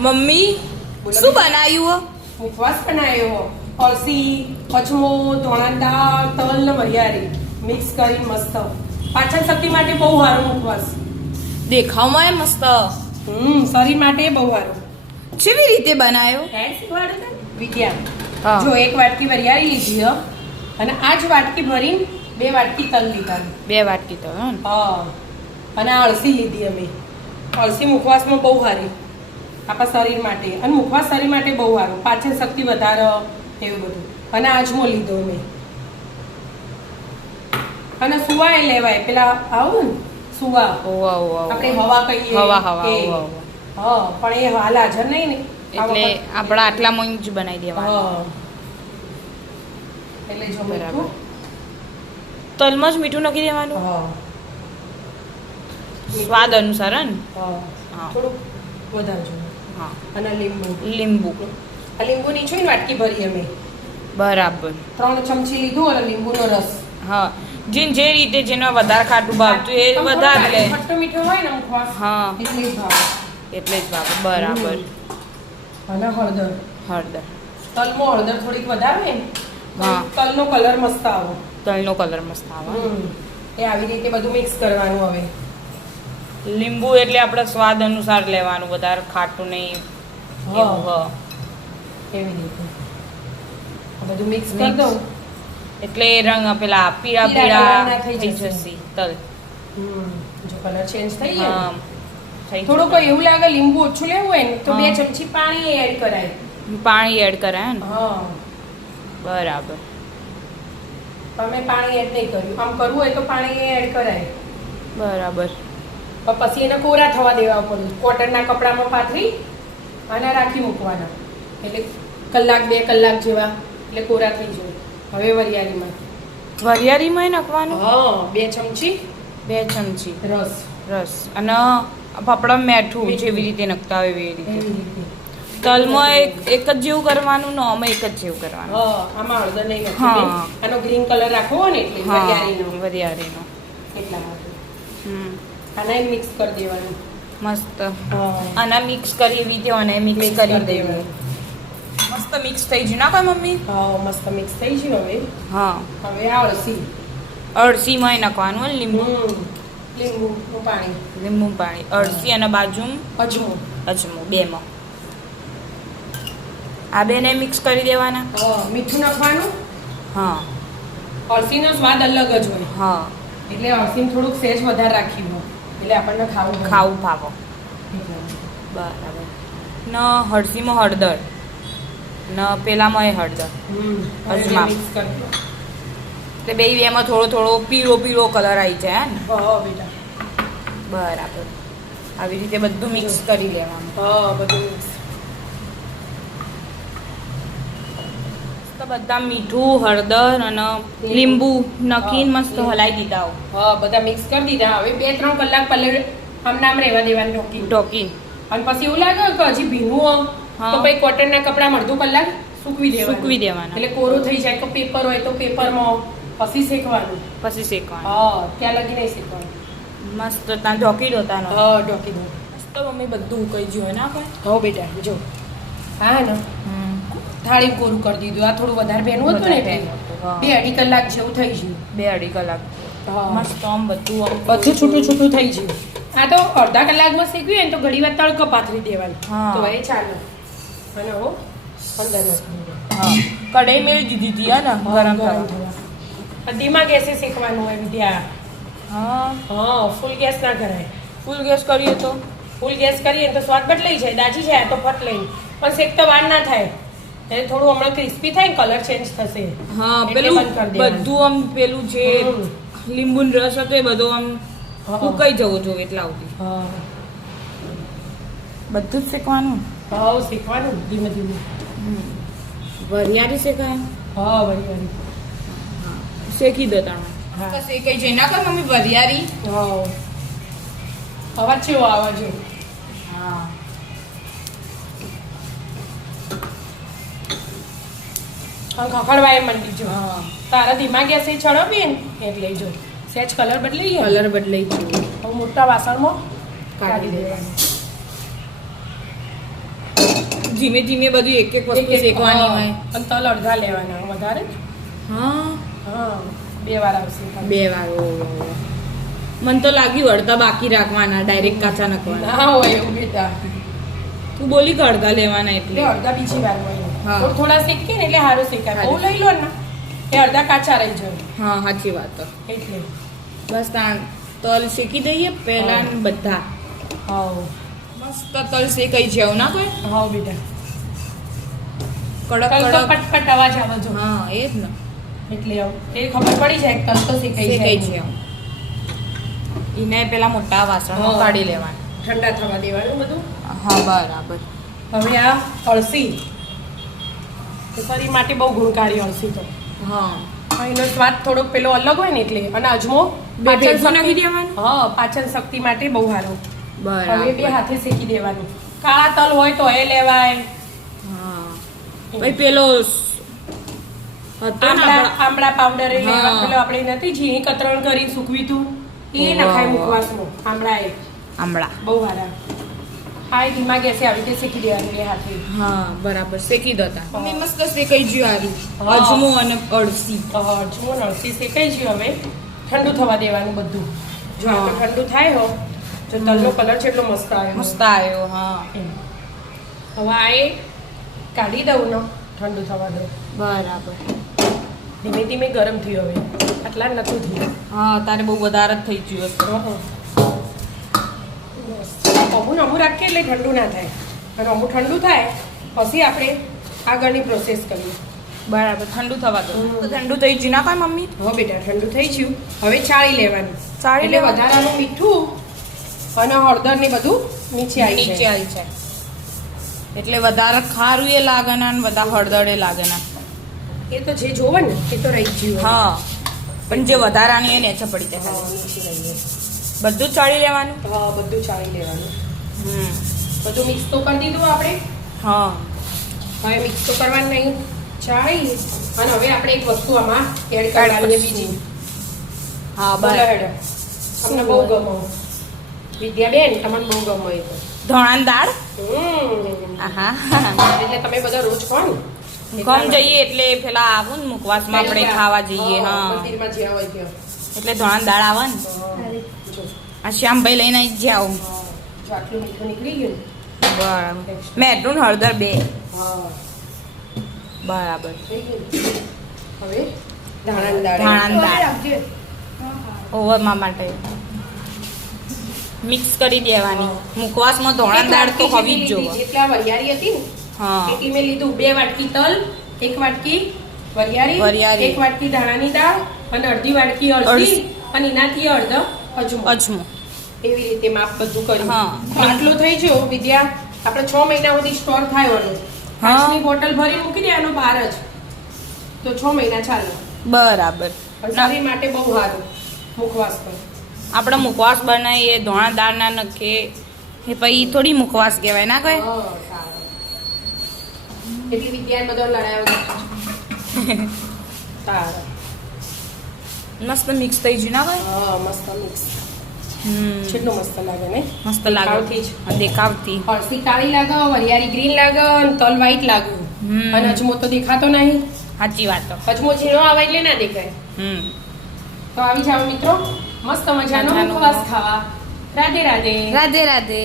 Mummy શું બનાવ્યું? મુખવાસ બનાવ્યો. અળસી, અજમો, ધોળાની દાળ, તલ ને વરિયાળી મિક્સ કરી મસ્ત. પાચન શક્તિ માટે બહુ સારો મુખવાસ. દેખાવમાં એ મસ્ત. શરીર માટે બહુ સારો. કેવી રીતે બનાવ્યો? હેડ શીખવાડે ને વિદ્યા. હા. જો એક વાટકી વરિયાળી લીધી હો, અને આ જ વાટકી ભરીને 2 વાટકી તલ લીધા. 2 વાટકી તો હા. અને આ અળસી લીધી અમે. અળસી મુખવાસમાં બહુ સારી આપણા શરીર માટે, અને મુખવાસ શરીર માટે બહુ સારું. પાચન શક્તિ વધારે એવું બધું. અને આજમો લીધો અમે. અને સુવા એ લેવાય પેલા આવું ને સુવા આપણે હવા કહીએ હવા હા, પણ એ હાલ હાજર નહીં ને એટલે આપણા આટલામાં જ બનાવી દેવાનું. હા, એટલે જો બરાબર. તલમાં જ મીઠું નાખી દેવાનું. હા, સ્વાદ અનુસાર ને. હા, થોડુંક વધારજો. હા, અને લીંબુ. આ લીંબુની છે ને વાટકી ભરી અમે. બરાબર. 3 ચમચી લીધું અને લીંબુનો રસ. હા, જે રીતે જેને વધારે ખાટું ભાવતું એ વધારે લે. ખટ્ટો મીઠો હોય ને મુખવાસ, હા, એટલે જ ભાવે. એટલે જ ભાવે. બરાબર. અને હળદર. તલમાં હળદર થોડીક વધારે ને, હા, તલનો કલર મસ્ત આવે. તલનો કલર મસ્ત આવે. એ આવી રીતે બધું મિક્સ કરવાનું. હવે લીંબુ એટલે આપણે સ્વાદ અનુસાર લેવાનું, વધારે ખાટું નહીં. એવી રીતે બધું મિક્સ કરી દઉં એટલે રંગ પેલા પીળા પીળા થઈ જશે તલ. જો કલર ચેન્જ થઈ જાય. હા, થોડુંક એવું લાગે લીંબુ ઓછું લેવું હોય ને તો 2 ચમચી પાણી એડ કરાય. પાણી એડ કરાય ને. હા, બરાબર. તમે પાણી એડ નહીં કર્યું. આમ કરવું હોય તો પાણી એડ કરાય. બરાબર. પણ પછી એને કોરા થવા દેવા પડે. કોટનના કપડામાં પાથરી અને રાખી મૂકવાના, એટલે કલાક 2 કલાક જેવા, એટલે કોરા થઈ જાય. હવે વરિયાળીમાં નાખવાનું. હા, 2 ચમચી 2 ચમચી રસ અને ફાફડા મેઠું જેવી રીતે નખતા હોય એવી રીતે. એવી રીતે. તલમાં એક જ જેવું કરવાનું ને આમાં એક જ જેવું કરવાનું. હા, આમાં હળદર નહીં નાખી. હા. આનો ગ્રીન કલર રાખવો હોય ને એટલે વરિયાળીનો એટલા માટે. આને મિક્સ કરી દેવાનું મસ્ત. હા, આના મિક્સ કરી એવી રીતે અને મિક્સ કરી દેવાનું. મસ્ત મિક્સ થઈ ગયું ના કોઈ મમ્મી? હા, મસ્ત મિક્સ થઈ ગયું. હવે હા, હવે આ અળસીમાં નાખવાનું ને લીંબુ. લીંબુનું પાણી, અળસી અને બાજુ અજમો 2માં. આ બેને મિક્સ કરી દેવાના. મીઠું નાખવાનું. હા, અળસીનો સ્વાદ અલગ જ હોય. હા, એટલે અળસીને થોડુંક સેજ વધારે રાખ્યું એટલે આપણને ખાવું ભાવો. બરાબર. ન હળસીમાં હળદર ન પેલામાં હળદર. અજમા. એટલે બેમાં થોડો પીળો કલર આવી જાય ને. બેટા. બરાબર. આવી રીતે બધું મિક્સ કરી લેવાનું. બધું મિક્સ. બધા મીઠું, હળદર અને લીંબુ નાખીને મસ્ત હલાઈ દીધા. બધા મિક્સ કરી દીધા. હવે 2-3 કલાક પહેલા આમ રહેવા દેવાનું ઢોકી. અને પછી એવું લાગે કે હજી ભીનું તો પછી કોટનના કપડા અડધો કલાક સૂકવી દેવાના. એટલે કોરું થઈ જાય. તો પેપર હોય તો પેપરમાં પછી શેકવાનું. ત્યાં લગી નહીં શેકવાનું. મસ્ત ત્યાં ઢોકી દો. ઢોકી દો. મસ્ત મમ્મી બધું કહી ગયું ના કોઈ. બેટા જો હા ને થાળી કોરું કરી દીધું. આ થોડું વધારે ભેનું હતું ને એટલે 2-2.5 કલાક જેવું થઈ ગયું. 2-2.5 કલાક મસ્ત આમ બધું છૂટું થઈ ગયું. આ તો અડધા કલાકમાં શેક્યું ને તો ઘડી વાર તડકો પાથરી દેવાનો તો એ ચાલે. અને કઢાઈ મેળવી દીધી હતી ને ગરમ થવા. ધીમા ગેસે શેકવાનું હોય વિદ્યા. ફૂલ ગેસ ના કરાય. ફૂલ ગેસ કરીએ તો તો સ્વાદ બદલાઈ જાય, દાજી જાય તો ફટ લઈને. પણ શેકતા વાર ના થાય એટલે થોડું હમણાં ક્રિસ્પી થાય કલર ચેન્જ થશે. પેલું બધું આમ પેલું જે લીંબુ રસ હતો એ બધો આમ ઉકાઈ જવો જોઈએ એટલા સુધી બધું જ શેકવાનું. શેકવાનું ધીમે ધીમે. વરિયાળી શેકાય. વરિયાળી શેકી દો તમે. શેકાઈ જાય ના કર મમ્મી વરિયાળી. અવાજ છે આવા જો. ખખડવાય મંડી જો. તારા ધીમા ગેસે ચડાવીએ ને એટલે જો સેજ કલર બદલાઈ ગયો. હવે મોટા વાસણમાં કાઢી દેવાનું. ધીમે ધીમે બધું એક એક વસ્તુ શેકવાની હોય. અને તલ અડધા લેવાના વધારે. હા હા 2 વાર આવશે. 2 વાર. મને તો લાગ્યું અડધા બાકી રાખવાના, ડાયરેક્ટ કાચા નાખવાના. ના હોય એવું બેટા. તું બોલી કે અડધા લેવાના એટલે અડધા બીજી વાર હોય. હા. થોડા શેકીએ ને એટલે સારું શેકાય. બહુ લઈ લો ને એ અડધા કાચા રહી જાય. હા સાચી વાત. એટલે બસ તલ શેકી દઈએ પહેલા ને બધા. હા મસ્ત તલ શેકાઈ જાવ ના કોઈ. હા બેટા. કડક તલ તો કડક. પટપટ અવાજ આવે જો. હા એ જ ને. એટલે એ ખબર પડી જાય કે તલ તો શેકાઈ છે એને પેલા મોટા વાસણમાં કાઢી લેવાના, ઠંડા થવા દેવાનું બધું. હા બરાબર. હવે આ અળસી શરીર માટે બહુ ગુણકારી અળસી તો. હા એનો સ્વાદ થોડોક પેલો અલગ હોય ને એટલે. અને અજમો ભેગું નાખી દેવાનું. હા પાચન શક્તિ માટે બહુ સારું. બરાબર. હવે 2 હાથે શેકી દેવાનું. કાળા તલ હોય તો એ લેવાય. હા ભાઈ પેલો હતો ને આમળા પાવડર એ લેવા. હા. પેલો આપણે નથી ઝીણી કતરણ કરી સૂકવી તું એ નખાય મુખવાસમાં. આમળા બહુ સારા. હા એ ધીમા ગેસે આવી રીતે શેકી દેવાનું 2 હાથે. હા બરાબર શેકી દેતા. હા. મમ્મી મસ્ત શેકાઈ ગયું આરી. હા. અજમો અને અળસી. અજમો ને અળસી શેકાઈ ગયું. હવે ઠંડુ થવા દેવાનું બધું. જો હા. આપણે ઠંડુ થાય હો જો તલનો કલર છે એટલો મસ્ત આવ્યો. મસ્ત આવ્યો. હા હવે આ એ કાઢી દઉં ને ઠંડુ થવા દઉં. બરાબર. ધીમે ધીમે ગરમ થયું હવે. આટલા નતું થયું. હા તારે બહુ વધારે જ થઈ ગયું હશે. અમુક અમુક રાખીએ એટલે ઠંડુ ના થાય. અને અમુક ઠંડુ થાય પછી આપણે આગળની પ્રોસેસ કરીએ. બરાબર ઠંડુ થવા દો. તો ઠંડુ થઈ ગયું ના કાંઈ મમ્મી? હવે બેટા ઠંડુ થઈ ગયું. હવે ચાળી લેવાનું. ચાળી એટલે લેવાનું. વધારાનું મીઠું અને હળદર ને બધું નીચે આવી નીચે જાય. આવી જાય એટલે વધારે ખારું એ લાગે ને અને બધા હળદર એ લાગે ને. એ તો જે જોવે ને એ તો રહી જ ગયું. હા પણ જે વધારાની એ નેચે પડી જાય. હા, નીચે રહી જાય. બધું જ ચાળી લેવાનું. હા બધું ચાળી લેવાનું. હમ બધું મિક્સ તો કરી દીધું આપણે. હા હવે મિક્સ તો કરવાનું નહીં. ચાળી અને હવે આપણે એક વસ્તુ આમાં એડ કરવાની છે બીજી. હા બોલો બરાબર. હેડો. તમને બહુ ગમો વિદ્યાબેન, તમને બહુ ગમો એ તો. ધોળાની દાળ. હમ. આહા એટલે તમે બધા રોજ ખાઓ ને. ગમ જઈએ એટલે પેલા આવું ને મુખવાસમાં આપણે ખાવા જઈએ. હા મંદિરમાં જ્યાં હોય ત્યાં. એટલે ધોળાની દાળ આવે ને. જો આ શ્યામભાઈ લઈને આવી જ જાઉં. જો આટલું મીઠું નીકળી ગયું ને. બરાબર. મેટું ને હળદર 2. હા બરાબર. થઈ ગયું ને. હવે ધાણાની દાળ. ધાણાની દાળ. ઓવરમાં માટે મિક્સ કરી દેવાની. મુખવાસમાં ધોળાની દાળ તો હોવી જ જોવે. જેટલા વરિયાળી હતી ને હા એટલી મેં લીધું. 2 વાટકી તલ, 1 વાટકી વરિયાળી, 1 વાટકી ધાણાની દાળ અને અડધી વાટકી અળસી અને એનાથી અડધો અજમો. અજમો. એવી રીતે માપ બધું કર્યું. હા. આટલું થઈ ગયું વિદ્યા. આપણે 6 મહિના સુધી સ્ટોર થાય એનો. હા. કાચની બોટલ ભરી મૂકી દેવાનો બહાર જ તો 6 મહિના ચાલે. બરાબર. અને શરીર માટે બહુ સારું મુખવાસ પર. આપણે મુખવાસ બનાવીએ ધોળા દાળ ના નખે એ પછી થોડી મુખવાસ કહેવાય ના કઈ. હા, સારું. એટલી વિદ્યા બધો લડાયો. સારું. મસ્ત મિક્સ થઈ ગયું ના કઈ. હા મસ્ત મિક્સ. હમ કેટલું મસ્ત લાગે ને. મસ્ત લાગે. દેખાવથી જ. હા, દેખાવથી. અળસી કાળી લાગે, વરિયાળી ગ્રીન લાગે અને તલ વ્હાઈટ લાગે. હમ. અને અજમો તો દેખાતો નહીં. સાચી વાત. અજમો ઝીણો આવે એટલે ના દેખાય. હમ તો આવી જાઓ મિત્રો મસ્ત મજાનો મજાનો. મુખવાસ ખાવા. રાધે રાધે. રાધે રાધે.